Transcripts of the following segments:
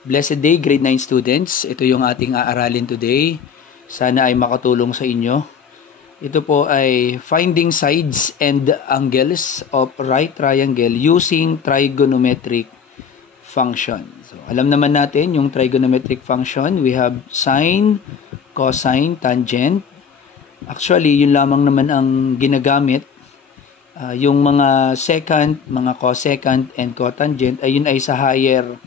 Blessed day, grade 9 students. Ito yung ating aaralin today. Sana ay makatulong sa inyo. Ito po ay finding sides and angles of right triangle using trigonometric function. So, alam naman natin yung trigonometric function. We have sine, cosine, tangent. Actually, yun lamang naman ang ginagamit. Yung mga secant, mga cosecant, and cotangent ay yun ay sa higher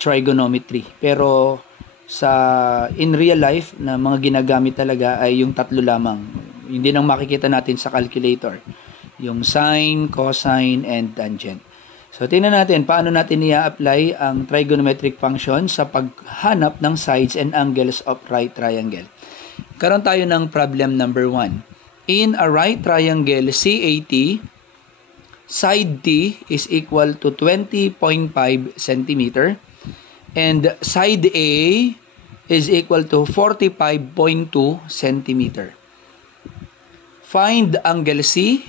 trigonometry. Pero in real life na mga ginagamit talaga ay yung tatlo lamang. Hindi nang makikita natin sa calculator. Yung sine, cosine, and tangent. So tingnan natin paano natin i-apply ang trigonometric function sa paghanap ng sides and angles of right triangle. Karoon tayo ng problem number 1. In a right triangle CAT, side T is equal to 20.5 cm. And side A is equal to 45.2 cm. Find angle C,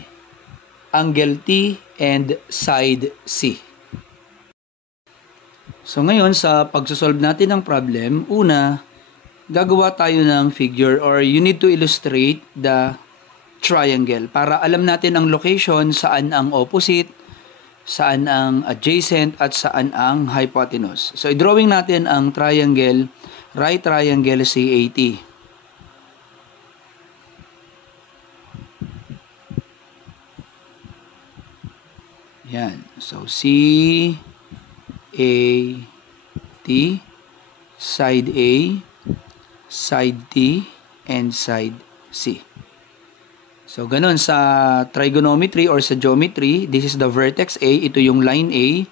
angle T, and side C. So ngayon sa pagsosolve natin ng problem, una, gagawa tayo ng figure or you need to illustrate the triangle para alam natin ang location, saan ang opposite, saan ang adjacent, at saan ang hypotenuse. So, i-drawing natin ang triangle, right triangle CAT. Yan. So, CAT, side A, side T, and side C. So, ganun sa trigonometry or sa geometry, this is the vertex A, ito yung line A.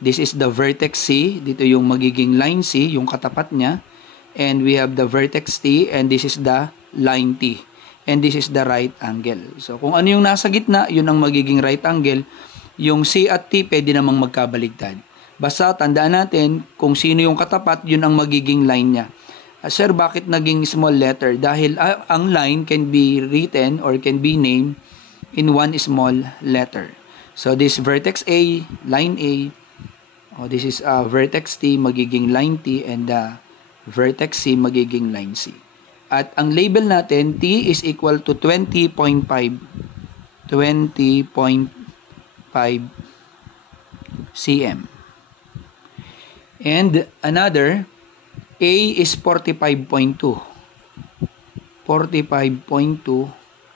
This is the vertex C, dito yung magiging line C, yung katapat niya. And we have the vertex T, and this is the line T. And this is the right angle. So, kung ano yung nasa gitna, yun ang magiging right angle. Yung C at T, pwede namang magkabaligtad. Basta, tandaan natin, kung sino yung katapat, yun ang magiging line niya. Sir, bakit naging small letter? Dahil ang line can be written or can be named in one small letter. So, this vertex A, line A, this is vertex T, magiging line T, and vertex C, magiging line C. At ang label natin, T is equal to 20.5 cm. And another, A is 45.2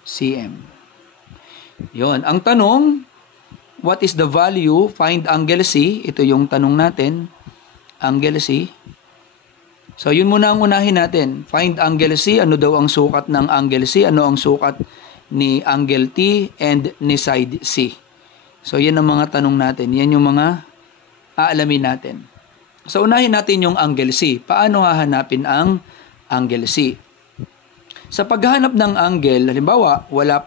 cm. Yon. Ang tanong, what is the value? Find angle C. Ito yung tanong natin. Angle C. So, yun muna ang unahin natin. Find angle C. Ano daw ang sukat ng angle C? Ano ang sukat ni angle T and ni side C? So, yan ang mga tanong natin. Yan yung mga aalamin natin. So, unahin natin yung angle C. Paano hahanapin ang angle C? Sa paghahanap ng angle, halimbawa, wala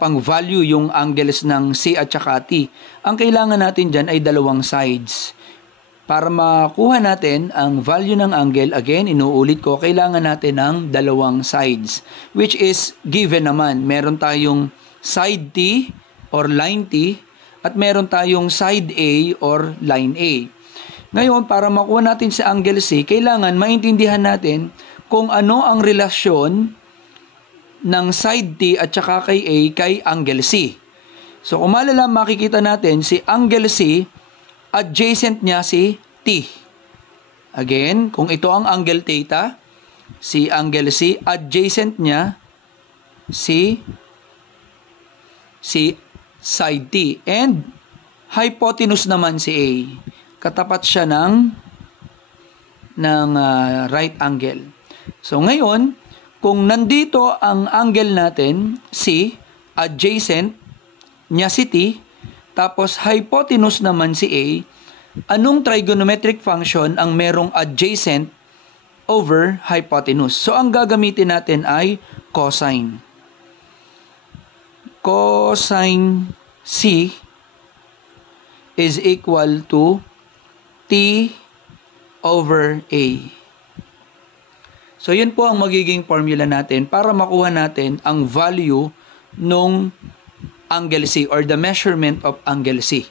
pang value yung angles ng C at saka T. Ang kailangan natin dyan ay dalawang sides. Para makuha natin ang value ng angle, again, inuulit ko, kailangan natin ng dalawang sides. Which is given naman. Meron tayong side T or line T, at meron tayong side A or line A. Ngayon, para makuha natin sa angle C, kailangan maintindihan natin kung ano ang relasyon ng side T at saka kay A kay angle C. So, kung malala, makikita natin si angle C, adjacent niya si T. Again, kung ito ang angle theta, si angle C, adjacent niya si side T. And hypotenuse naman si A. Katapat siya ng right angle. So ngayon, kung nandito ang angle natin, C, adjacent niya si T, tapos hypotenuse naman si A, anong trigonometric function ang merong adjacent over hypotenuse? So ang gagamitin natin ay cosine. Cosine C is equal to T over A. So, yun po ang magiging formula natin para makuha natin ang value nung angle C or the measurement of angle C.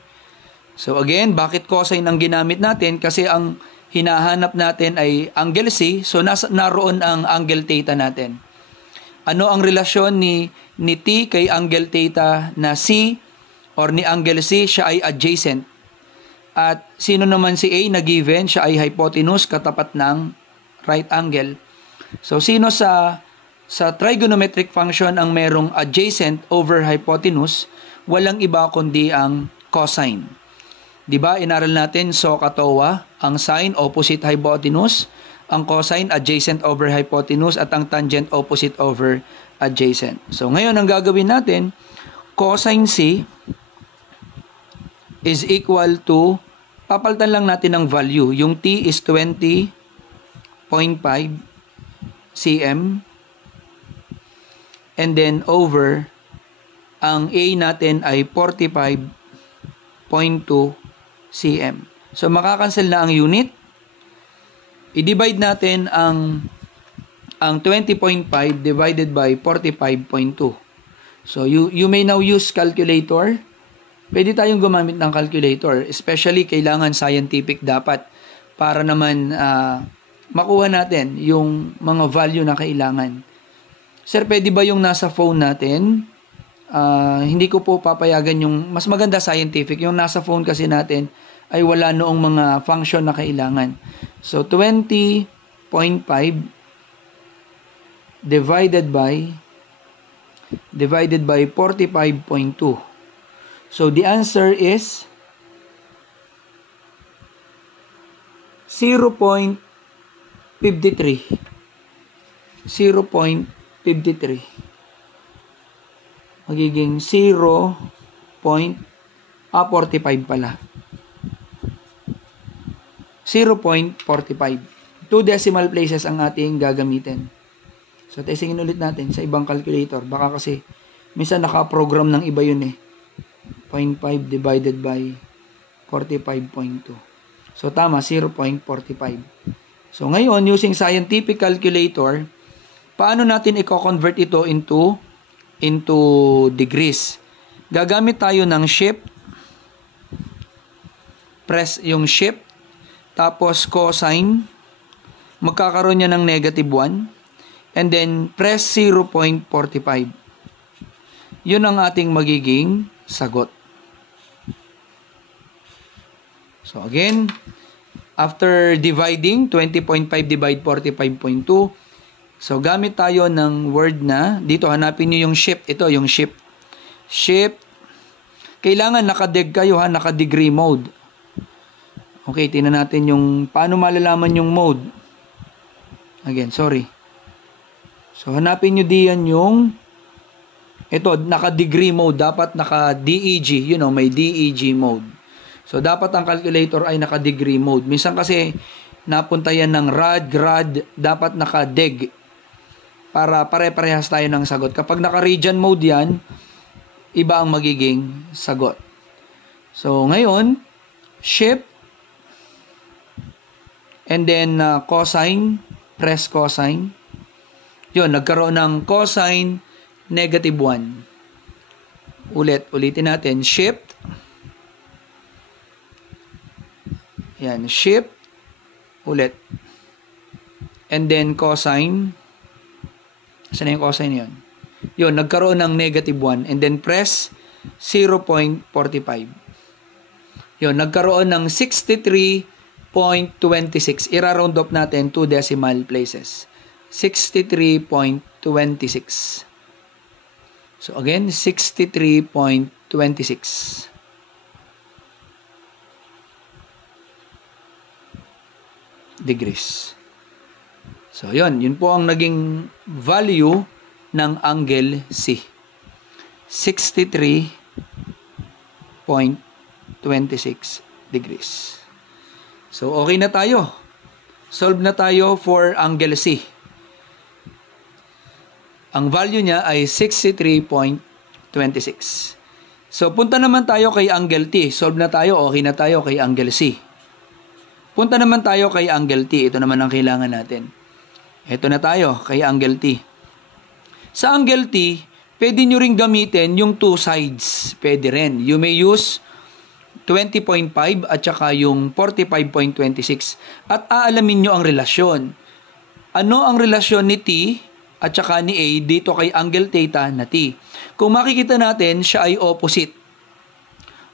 So again, bakit cosine ang ginamit natin? Kasi ang hinahanap natin ay angle C, so naroon ang angle theta natin. Ano ang relasyon ni T kay angle theta na C or ni angle C? Siya ay adjacent. At sino naman si A na given? Siya ay hypotenuse katapat ng right angle. So sino sa trigonometric function ang merong adjacent over hypotenuse? Walang iba kundi ang cosine. Diba, inaral natin SOHCAHTOA, ang sine opposite hypotenuse, ang cosine adjacent over hypotenuse, at ang tangent opposite over adjacent. So ngayon ang gagawin natin, cosine C is equal to, papalitan lang natin ng value. Yung T is 20.5 cm, and then over, ang A natin ay 45.2 cm. So makakancel na ang unit. I-divide natin ang 20.5 divided by 45.2. So you may now use calculator. Pwede tayong gumamit ng calculator, especially kailangan scientific dapat para naman makuha natin yung mga value na kailangan. Sir, pwede ba yung nasa phone natin? Hindi ko po papayagan yung mas maganda scientific. Yung nasa phone kasi natin ay wala noong mga function na kailangan. So 20.5 divided by 45.2. So the answer is 0.53. 0.53. Magiging 0.45 pala. 0.45. 2 decimal places ang ating gagamitin. So, testingin ulit natin sa ibang calculator. Baka kasi, minsan naka-program ng iba yun eh. 0.5 divided by 45.2. So, tama, 0.45. So, ngayon, using scientific calculator, paano natin i-convert ito into degrees? Gagamit tayo ng shift, press yung shift, tapos cosine, magkakaroon niya ng -1, and then press 0.45. Yun ang ating magiging sagot. So again, after dividing, 20.5 divide 45.2, so gamit tayo ng word na, dito hanapin niyo yung shift, ito yung shift. Shift, kailangan naka-deg kayo ha, naka-degree mode. Okay, tingnan natin yung, paano malalaman yung mode. Again, sorry. So, hanapin nyo diyan yung, ito, naka-degree mode. Dapat naka-DEG. You know, may DEG mode. So, dapat ang calculator ay naka-degree mode. Minsan kasi, napunta yan ng rad, grad, dapat naka-deg. Para pare-parehas tayo ng sagot. Kapag naka-region mode yan, iba ang magiging sagot. So, ngayon, shift, and then cosine, press cosine. Yun, nagkaroon ng cosine -1. Ulitin natin. Shift. Yan, shift. Ulit. And then cosine. Saan na yung cosine yun? Yun, nagkaroon ng -1. And then press 0.45. Yun, nagkaroon ng 63.26. Ira-round off natin 2 decimal places. 63.26. So again, 63.26 degrees. So yun po ang naging value ng angle C. 63.26 degrees. So okay na tayo. Solve na tayo for angle C. Ang value niya ay 63.26. So, punta naman tayo kay angle T. Solve na tayo, okay na tayo kay angle C. Punta naman tayo kay angle T. Ito naman ang kailangan natin. Ito na tayo kay angle T. Sa angle T, pwede nyo rin gamitin yung two sides. Pwede rin. You may use 20.5 at saka yung 45.26. At aalamin nyo ang relasyon. Ano ang relasyon ni T at saka ni A dito kay angle theta na T? Kung makikita natin, siya ay opposite.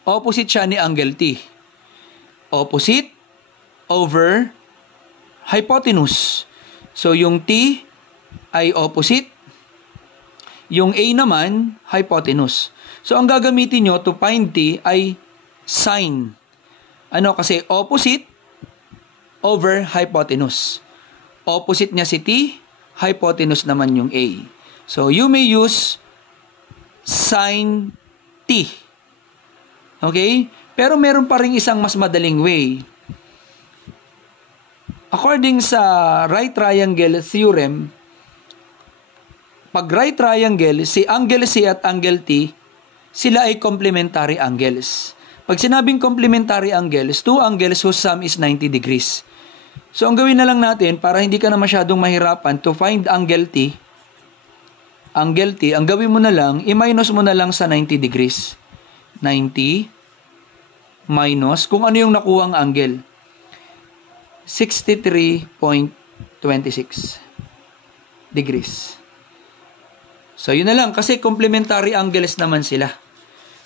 Opposite siya ni angle T. Opposite over hypotenuse. So, yung T ay opposite. Yung A naman, hypotenuse. So, ang gagamitin nyo to find T ay sine. Ano? Kasi opposite over hypotenuse. Opposite niya si T, hypotenuse naman yung A. So, you may use sine T. Okay? Pero meron pa rin isang mas madaling way. According sa right triangle theorem, pag right triangle, si angle C at angle T, sila ay complementary angles. Pag sinabing complementary angles, two angles whose sum is 90 degrees. So, ang gawin na lang natin, para hindi ka na masyadong mahirapan to find angle T, ang gawin mo na lang, i-minus mo na lang sa 90 degrees. 90 minus, kung ano yung nakuhang angle, 63.26 degrees. So, yun na lang, kasi complementary angles naman sila.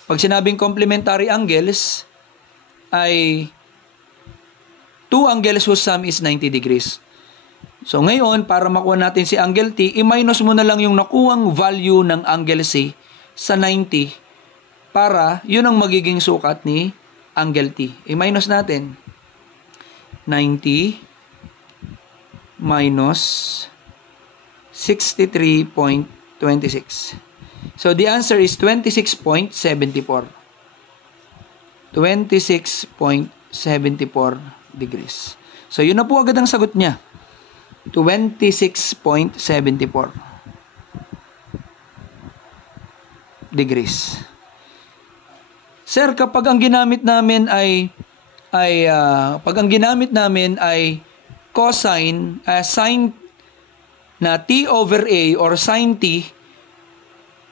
Pag sinabing complementary angles, ay two angles whose sum is 90 degrees. So, ngayon, para makuha natin si angle T, i-minus mo na lang yung nakuhang value ng angle C sa 90 para yun ang magiging sukat ni angle T. I-minus natin. 90 minus 63.26. So, the answer is 26.74. 26.74 degrees. So, yun na po agad ang sagot niya. 26.74 degrees. Sir, kapag ang ginamit namin ay cosine, sine na T over A or sine T,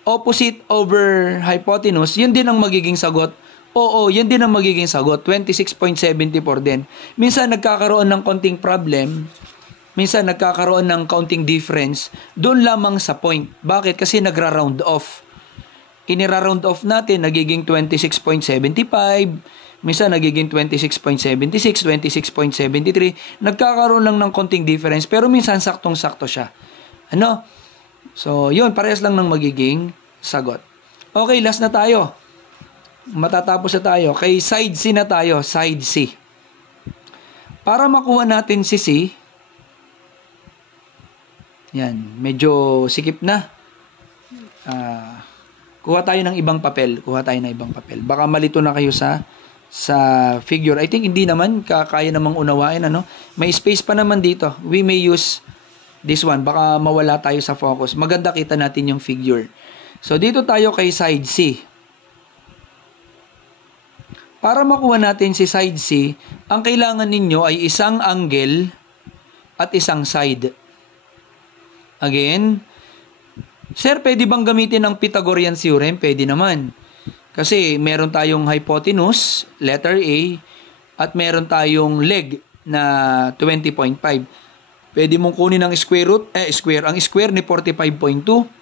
opposite over hypotenuse, yun din ang magiging sagot. Oo, yun din ang magiging sagot. 26.74 din. Minsan nagkakaroon ng konting problem, minsan nagkakaroon ng counting difference, doon lamang sa point. Bakit? Kasi nagra-round off. Inira-round off natin, nagiging 26.75, minsan nagiging 26.76, 26.73. Nagkakaroon lang ng konting difference, pero minsan saktong-sakto siya. Ano? So, yun, parehas lang ng magiging sagot. Okay, last na tayo. Matatapos na tayo. Kay side C na tayo, side C. Para makuha natin si C, yan, medyo sikip na. Kuha tayo ng ibang papel. Baka malito na kayo sa figure. I think hindi naman, kaya namang unawain, ano? May space pa naman dito. We may use this one. Baka mawala tayo sa focus. Maganda kita natin yung figure. So, dito tayo kay side C. Para makuha natin si side C, ang kailangan ninyo ay isang angle at isang side. Again, sir, pwede bang gamitin ang Pythagorean theorem? Pwede naman. Kasi meron tayong hypotenuse, letter A, at meron tayong leg na 20.5. Pwede mong kunin ang ang square ni 45.2.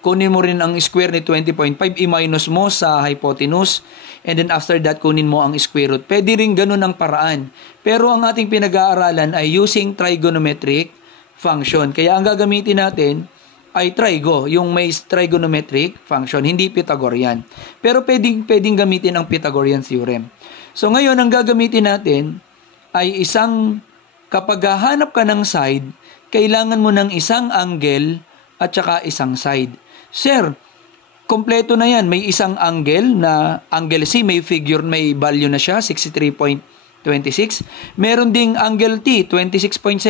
Kunin mo rin ang square ni 20.5, i-minus mo sa hypotenuse, and then after that, kunin mo ang square root. Pwede rin ganun ang paraan. Pero ang ating pinag-aaralan ay using trigonometric function. Kaya ang gagamitin natin ay trigo, yung may trigonometric function, hindi Pythagorean. Pero pwedeng gamitin ang Pythagorean theorem. So ngayon, ang gagamitin natin ay kapag hahanap ka ng side, kailangan mo ng isang angle at saka isang side. Sir, kompleto na yan. May isang angle na angle C, may figure, may value na siya, 63.26. Meron ding angle T, 26.74.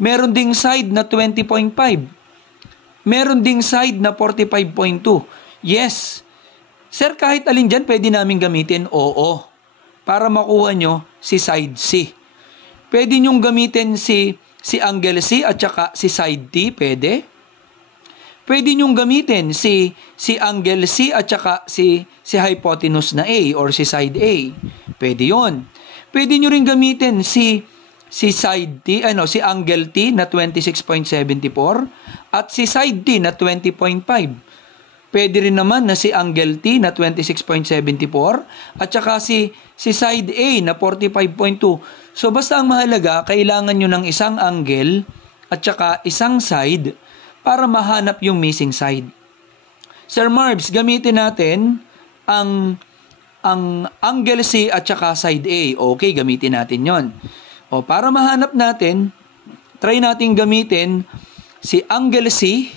Meron ding side na 20.5. Meron ding side na 45.2. Yes. Sir, kahit alin dyan, pwede namin gamitin? Oo. Para makuha nyo si side C. Pwede nyong gamitin si angle C at saka si side T, pwede. Pwede nyong gamitin si angle C at saka si hypotenuse na A or si side A. Pwede yon. Pwede nyo rin gamitin si side T, si angle T na 26.74 at si side T na 20.5. Pwede rin naman na si angle T na 26.74 at saka si side A na 45.2. So basta ang mahalaga, kailangan nyo ng isang angle at saka isang side para mahanap yung missing side. Sir Marbs, gamitin natin ang angle C at saka side A. Okay, gamitin natin yon. O para mahanap natin, try natin gamitin si angle C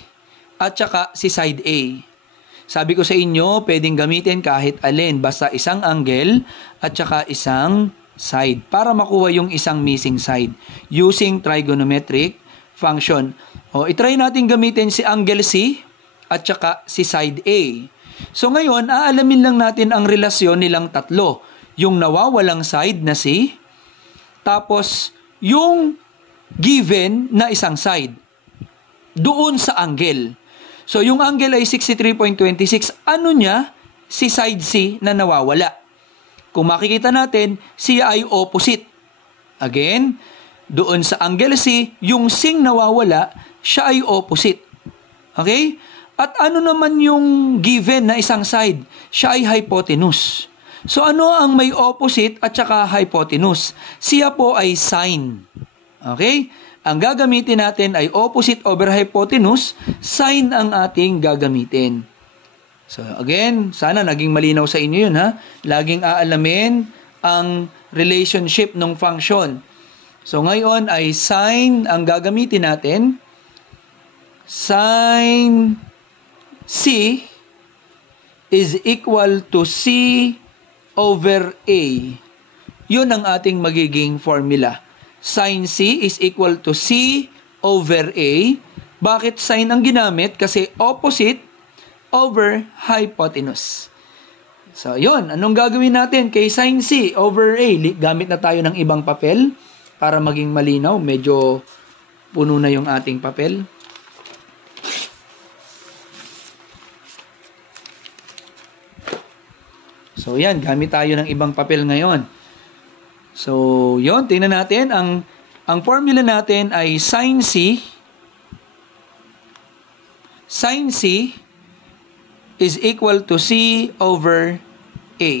at saka si side A. Sabi ko sa inyo, pwedeng gamitin kahit alin, basta isang angle at saka isang side para makuha yung isang missing side using trigonometric function. O itry natin gamitin si angle C at saka si side A. So ngayon, aalamin lang natin ang relasyon nilang tatlo. Yung nawawalang side na C, tapos yung given na isang side doon sa angle. So yung angle ay 63.26. Ano niya? Si side C na nawawala. Kung makikita natin, siya ay opposite. Again, doon sa angle C, yung C nawawala, siya ay opposite. Okay? At ano naman yung given na isang side? Siya ay hypotenuse. So ano ang may opposite at saka hypotenuse? Siya po ay sine. Okay? Ang gagamitin natin ay opposite over hypotenuse, sine ang ating gagamitin. So again, sana naging malinaw sa inyo yun ha. Laging aalamin ang relationship ng function. So ngayon ay sine ang gagamitin natin. Sine C is equal to C over A. Yun ang ating magiging formula. Sin C is equal to C over A. Bakit sin ang ginamit? Kasi opposite over hypotenuse. So, yun. Anong gagawin natin kay sin C over A? Gamit na tayo ng ibang papel para maging malinaw. Medyo puno na yung ating papel. So, yan. Gamit tayo ng ibang papel ngayon. So, yun. Tingnan natin. Ang formula natin ay sin C. Sin C is equal to C over A.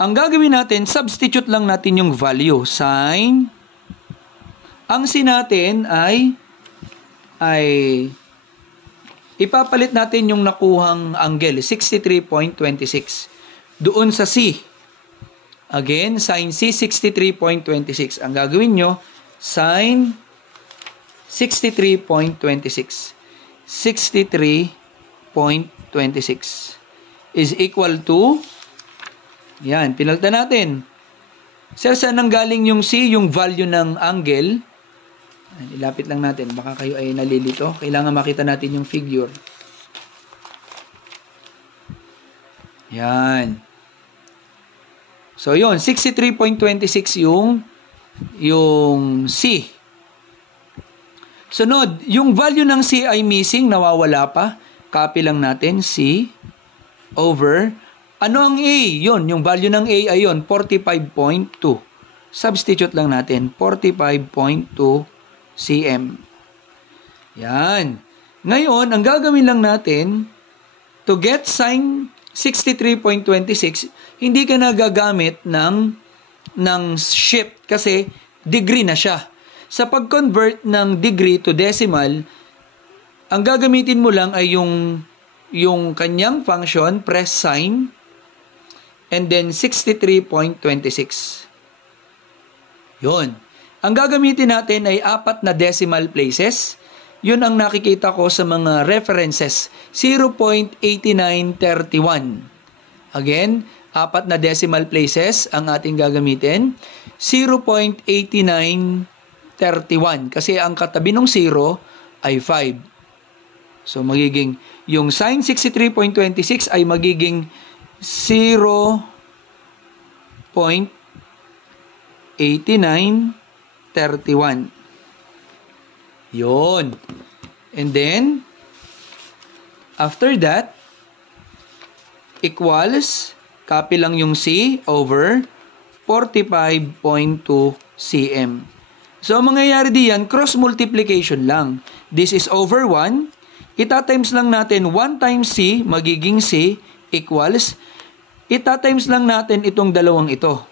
Ang gagawin natin, substitute lang natin yung value. Sin. Ang C natin ay ipapalit natin yung nakuhang angle, 63.26. Doon sa C. Again, sin C, 63.26. Ang gagawin nyo, sin 63.26. 63.26 is equal to, yan, pinalitan natin. Sir, saan nanggaling yung C, yung value ng angle? Ilapit lang natin, baka kayo ay nalilito. Kailangan makita natin yung figure. Yan. So, yun, 63.26 yung C. Sunod, yung value ng C ay missing, nawawala pa. Copy lang natin, C over, ano ang A? Yun, yung value ng A ay yun, 45.2. Substitute lang natin, 45.2 cm. Yan. Ngayon, ang gagawin lang natin, to get sin 63.26, hindi ka na gagamit ng shift kasi degree na siya. Sa pag-convert ng degree to decimal, ang gagamitin mo lang ay yung kanyang function, press sign, and then 63.26. Yun. Ang gagamitin natin ay 4 na decimal places. Yun ang nakikita ko sa mga references. 0.8931. Again, 4 na decimal places ang ating gagamitin. 0.8931. Kasi ang katabi ng 0 ay 5. So, magiging, yung sin 63.26 ay magiging 0.8931. Yun. And then, After that, equals, copy lang yung C over 45.2 cm. So, ang mangyayari diyan, cross multiplication lang. This is over 1. Ita-times lang natin 1 times C, magiging C, equals, ita-times lang natin itong dalawang ito.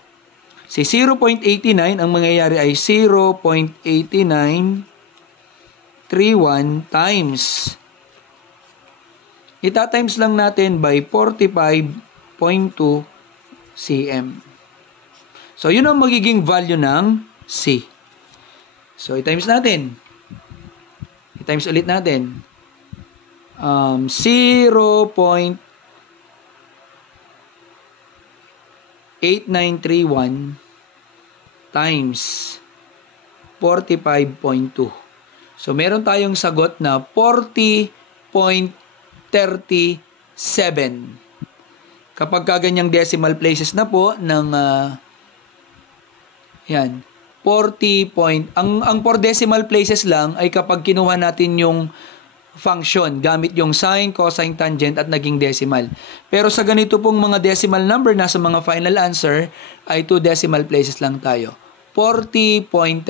Si 0.89, ang mangyayari ay 0.8931 times. Ita-times lang natin by 45.2 cm. So, yun ang magiging value ng C. So, i-times natin. I-times ulit natin. 0.8931 times 45.2. So, meron tayong sagot na 40.37. Kapag kaganyang decimal places na po ng yan, 40 point. Ang 4 decimal places lang ay kapag kinuha natin yung function gamit yung sine, cosine, tangent at naging decimal. Pero sa ganito pong mga decimal number na sa mga final answer ay 2 decimal places lang tayo. 40.37.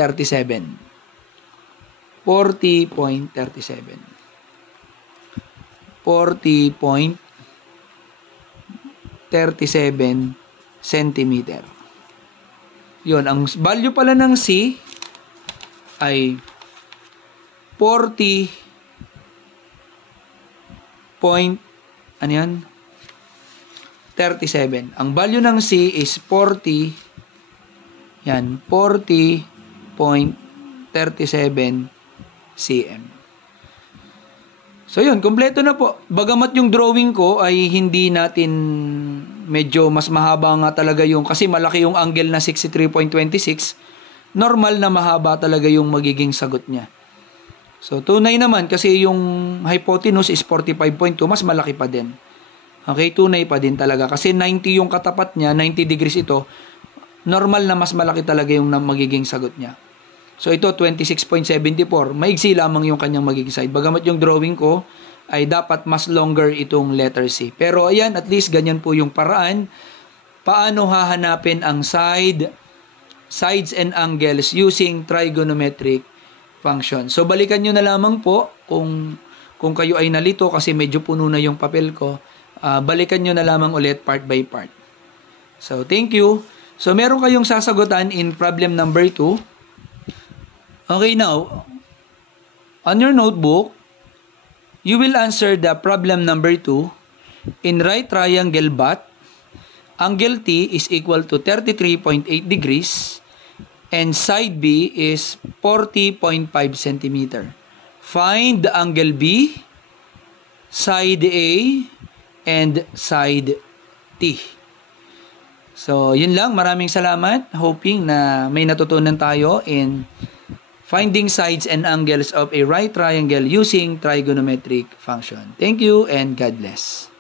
40.37 centimeter. Yun, ang value pala ng C ay 40 ano yan? 37. Ang value ng C is 40 yan, 40.37 cm. So yun, kumpleto na po. Bagamat yung drawing ko ay hindi natin medyo mas mahaba nga talaga yung, kasi malaki yung angle na 63.26, normal na mahaba talaga yung magiging sagot niya. So tunay naman kasi yung hypotenuse is 45.2, mas malaki pa din. Okay, tunay pa din talaga kasi 90 yung katapat niya, 90 degrees ito, normal na mas malaki talaga yung magiging sagot niya. So ito 26.74, maigsi lamang yung kanyang magiging side. Bagamat yung drawing ko ay dapat mas longer itong letter C. Pero ayan, at least ganyan po yung paraan. Paano hahanapin ang sides and angles using trigonometric function. So balikan nyo na lamang po kung kayo ay nalito kasi medyo puno na yung papel ko. Balikan nyo na lamang ulit part by part. So thank you. So meron kayong sasagutan in problem number 2. Okay, now on your notebook, you will answer the problem number 2. In right triangle BAT, angle T is equal to 33.8 degrees and side B is 40.5 centimeter. Find the angle B, side A, and side T. So, yun lang. Maraming salamat. Hoping na may natutunan tayo in finding sides and angles of a right triangle using trigonometric function. Thank you and God bless.